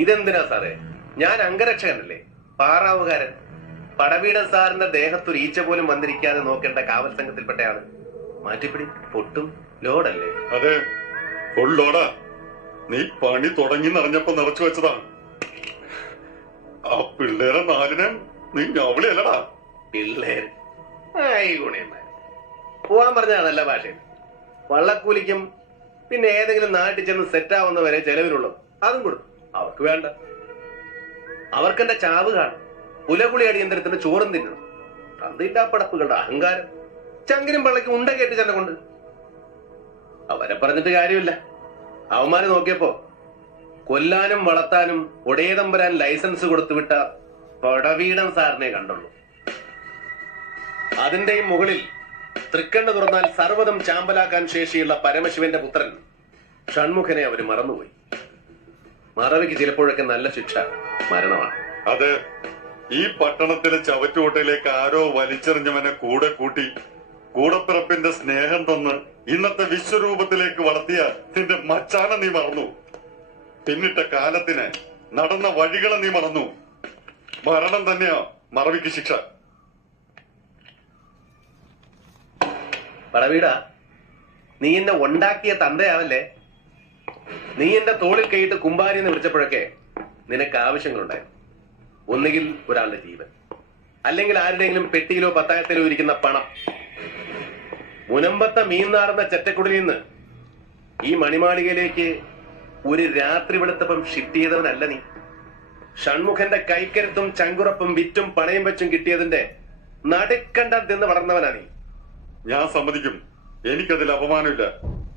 ഇതെന്തിനാ സാറേ? ഞാൻ അംഗരക്ഷകനല്ലേ, പാറാവുകാരൻ. പടവീടൻ സാറിന്റെ ദേഹത്തൊരു ഈച്ച പോലും വന്നിരിക്കാതെ നോക്കേണ്ട കാവൽ സംഘത്തിൽപ്പെട്ടയാള്. മാറ്റിപ്പിടി, പൊട്ടും ലോഡല്ലേ? അതെ, ഫുൾ ലോഡാ. നീ പണി തുടങ്ങി നിറഞ്ഞപ്പോ നിറച്ചു വെച്ചതാ. ആ പിള്ളേരെ നാലിനെ നീ ഞവളിയല്ലടാ. പിള്ളേര് ഗുണന്മാർ പോവാൻ പറഞ്ഞ അതല്ല ഭാഷയിൽ. വള്ളക്കൂലിക്കും പിന്നെ ഏതെങ്കിലും നാട്ടിൽ ചെന്ന് സെറ്റാവുന്നവരെ ചെലവിലുള്ളൂ, അതും കൊടുത്തു. അവർക്ക് വേണ്ട, അവർക്കെന്റെ ചാവ് കാണും. പുലകുളി അടിയന്തരത്തിന് ചോറും തിന്നണം. തന്തിട്ടാപ്പടപ്പുകളുടെ അഹങ്കാരം ചങ്കിനും പള്ളക്കും ഉണ്ട കേട്ട് ചെന്നെ കൊണ്ട്. അവരെ പറഞ്ഞിട്ട് കാര്യമില്ല. അവന്മാര് നോക്കിയപ്പോ കൊല്ലാനും വളർത്താനും ഒടേതമ്പരാൻ ലൈസൻസ് കൊടുത്തുവിട്ട പടവീടൻ സാറിനെ കണ്ടുള്ളൂ. അതിന്റെയും മുകളിൽ തൃക്കണ്ണ് തുറന്നാൽ സർവ്വതം ചാമ്പലാക്കാൻ ശേഷിയുള്ള പരമശിവന്റെ പുത്രൻ ഷൺമുഖനെ അവര് മറന്നുപോയി. മറവിക്ക് ചിലപ്പോഴൊക്കെ നല്ല ശിക്ഷ മരണമാണ്. അതെ, ഈ പട്ടണത്തിലെ ചവറ്റുകൊട്ടയിലേക്ക് ആരോ വലിച്ചെറിഞ്ഞവനെ കൂടെ കൂട്ടി കൂടപ്പിറപ്പിന്റെ സ്നേഹം തന്ന് ഇന്നത്തെ വിശ്വരൂപത്തിലേക്ക് വളർത്തിയ നിന്റെ മച്ചാനെ നീ മറന്നു. പിന്നിട്ട കാലത്തിന് നടന്ന വഴികളെ നീ മറന്നു. മരണം തന്നെയാ മറവിക്ക് ശിക്ഷ. പടവീടാ, നീ എന്നെ ഉണ്ടാക്കിയ തന്തയാവല്ലേ? നീ എന്റെ തോളിൽ കൈയിട്ട് കുമ്പാരി എന്ന് വിളിച്ചപ്പോഴൊക്കെ നിനക്ക് ആവശ്യങ്ങളുണ്ടായിരുന്നു. ഒന്നുകിൽ ഒരാളുടെ ജീവൻ, അല്ലെങ്കിൽ ആരുടെയെങ്കിലും പെട്ടിയിലോ പത്തായത്തിലോ ഇരിക്കുന്ന പണം. മുനമ്പത്തെ മീൻനാറുന്ന ചെറ്റക്കുടിൽ നിന്ന് ഈ മണിമാളികയിലേക്ക് ഒരു രാത്രി വെളുത്തപ്പം ഷിഫ്റ്റ് ചെയ്തവനല്ല നീ. ഷൺമുഖന്റെ കൈക്കരുത്തും ചങ്കുറപ്പും വിറ്റും പണയം വെച്ചും കിട്ടിയതിന്റെ നടുക്കണ്ടം തിന്ന് വളർന്നവനാ നീ. ഞാൻ സമ്മതിക്കും, എനിക്കതിൽ അപമാനമില്ല.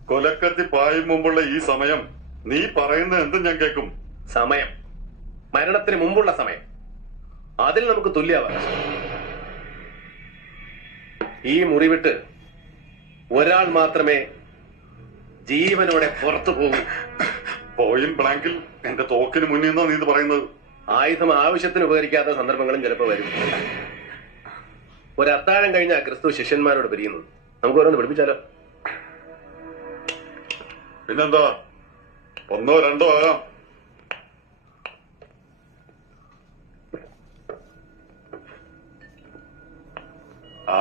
കൊലക്കത്തി പായും മുമ്പുള്ള ഈ സമയം നീ പറയുന്ന എന്തും ഞാൻ കേൾക്കും. സമയം, മരണത്തിന് മുമ്പുള്ള സമയം, അതിൽ നമുക്ക് തുല്യാവകാശം. ഈ മുറി വിട്ട് ഒരാൾ മാത്രമേ ജീവനോടെ പുറത്തു പോകൂ. പോയിന്റ് ബ്ലാങ്കിൽ എന്റെ തോക്കിന് മുന്നിൽ നിന്നാ നീ ഇത് പറയുന്നത്. ആയുധം ആവശ്യത്തിന് ഉപകരിക്കാത്ത സന്ദർഭങ്ങളും ചിലപ്പോൾ വരും. ഒരു അത്താഴം കഴിഞ്ഞ ക്രിസ്തു ശിഷ്യന്മാരോട് പിരിയുന്നു. നമുക്ക് ഓരോന്ന് പഠിപ്പിച്ചാലോ? പിന്നെന്താ, ഒന്നോ രണ്ടോ ആകാം.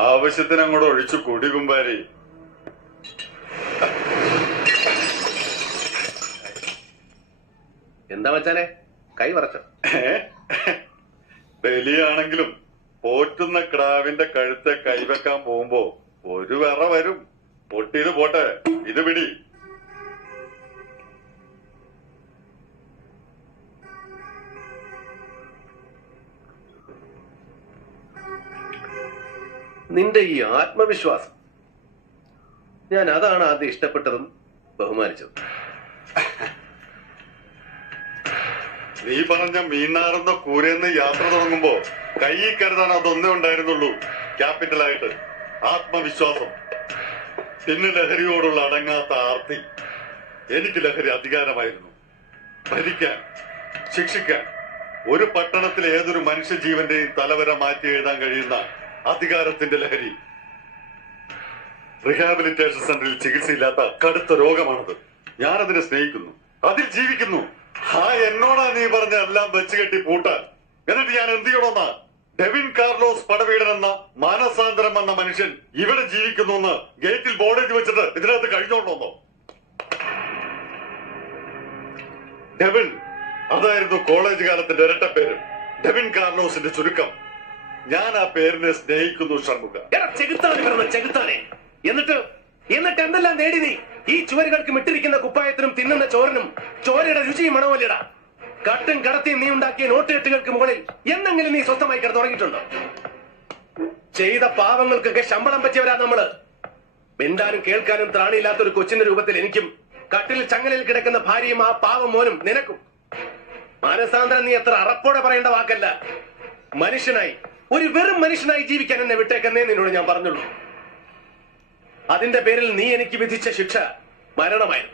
ആവശ്യത്തിന് അങ്ങോട്ട് ഒഴിച്ചു കൂടി കുമ്പാരി. എന്താ മച്ചാനെ, കൈ വറച്ചോ? ബലിയാണെങ്കിലും പോറ്റുന്ന ക്രാവിന്റെ കഴുത്തെ കൈവെക്കാൻ പോകുമ്പോ ഒരു വിറ വരും. പൊട്ടിയത് പോട്ടെ, ഇത് പിടി. നിന്റെ ഈ ആത്മവിശ്വാസം, ഞാൻ അതാണ് ആദ്യം ഇഷ്ടപ്പെട്ടതും ബഹുമാനിച്ചതും. നീ പറഞ്ഞ മീനാറുന്ന കൂരെന്ന് യാത്ര തുടങ്ങുമ്പോ കൈ കരുതാൻ അതൊന്നേ ഉണ്ടായിരുന്നുള്ളൂ, ക്യാപിറ്റലായിട്ട് ആത്മവിശ്വാസം. പിന്നെ ലഹരിയോടുള്ള അടങ്ങാത്ത ആർത്തി. എനിക്ക് ലഹരി അധികാരമായിരുന്നു. ഭരിക്കാൻ, ശിക്ഷിക്കാൻ, ഒരു പട്ടണത്തിലെ ഏതൊരു മനുഷ്യജീവന്റെയും തലവര മാറ്റി എഴുതാൻ കഴിയുന്ന അധികാരത്തിന്റെ ലഹരി. റിഹാബിലിറ്റേഷൻ സെന്ററിൽ ചികിത്സയില്ലാത്ത കടുത്ത രോഗമാണത്. ഞാനതിനെ സ്നേഹിക്കുന്നു, അതിൽ ജീവിക്കുന്നു. എന്നോടാ നീ പറഞ്ഞ എല്ലാം വെച്ച് കെട്ടി പൂട്ടാൻ. എന്നിട്ട് ഞാൻ എന്ത് ചെയ്യണമെന്നാ? ഡെവിൻ കാർലോസ് പടവീടൻ എന്ന മാനസാന്തരം എന്ന മനുഷ്യൻ ഇവിടെ ജീവിക്കുന്നു എന്ന് ഗേറ്റിൽ ബോർഡേജ് വെച്ചിട്ട് ഇതിനകത്ത് കഴിഞ്ഞോണ്ടോന്നോ? ഡെവിൻ, അതായിരുന്നു കോളേജ് കാലത്തിന്റെ ഇരട്ട പേര്. ഡെവിൻ കാർലോസിന്റെ ചുരുക്കം. ഞാൻ ആ പേരിനെ സ്നേഹിക്കുന്നു ഷൺമുഖ. എന്നിട്ട് എന്തെല്ലാം നേടി നീ? ഈ ചുവരുകൾക്ക് മിട്ടിരിക്കുന്ന കുപ്പായത്തിനും തിന്നുന്ന ചോറിനും ചോരയുടെ രുചിയും മണമല്ലേടാ. കട്ടും കടത്തിയും നീ ഉണ്ടാക്കിയ നോട്ടുകെട്ടുകൾക്ക് മുകളിൽ എന്തെങ്കിലും നീ സ്വന്തമായി കിടന്ന് തുടങ്ങിയിട്ടുണ്ടോ? ചെയ്ത പാവങ്ങൾക്കൊക്കെ ശമ്പളം പറ്റിയവരാ നമ്മള്. മിണ്ടാനും കേൾക്കാനും ത്രാണിയില്ലാത്ത ഒരു കൊച്ചിന്റെ രൂപത്തിൽ എനിക്കും കട്ടിൽ ചങ്ങലയിൽ കിടക്കുന്ന ഭാര്യയും ആ പാവം മോനും നിനക്കും. മാനസാന്തരം നീ എത്ര അറപ്പോടെ പറയേണ്ട വാക്കല്ല. മനുഷ്യനായി, ഒരു വെറും മനുഷ്യനായി ജീവിക്കാൻ എന്നെ വിട്ടേക്കെന്നേ നിന്നോട് ഞാൻ പറഞ്ഞുള്ളൂ. അതിന്റെ പേരിൽ നീ എനിക്ക് വിധിച്ച ശിക്ഷ മരണമായി.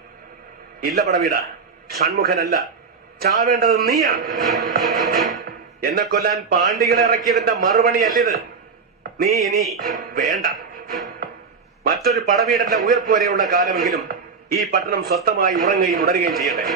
ഇല്ല പടവീട, ഷൺമുഖനല്ല, ചാവേണ്ടത് നീയാണ്. എന്നെ കൊല്ലാൻ പാണ്ഡികളെ ഇറക്കിയതിന്റെ മറുപണിയല്ലിത്. നീ ഇനി വേണ്ട. മറ്റൊരു പടവീടന്റെ ഉയർപ്പ് വരെയുള്ള കാലമെങ്കിലും ഈ പട്ടണം സ്വസ്ഥമായി ഉറങ്ങുകയും ഉണരുകയും ചെയ്യട്ടെ.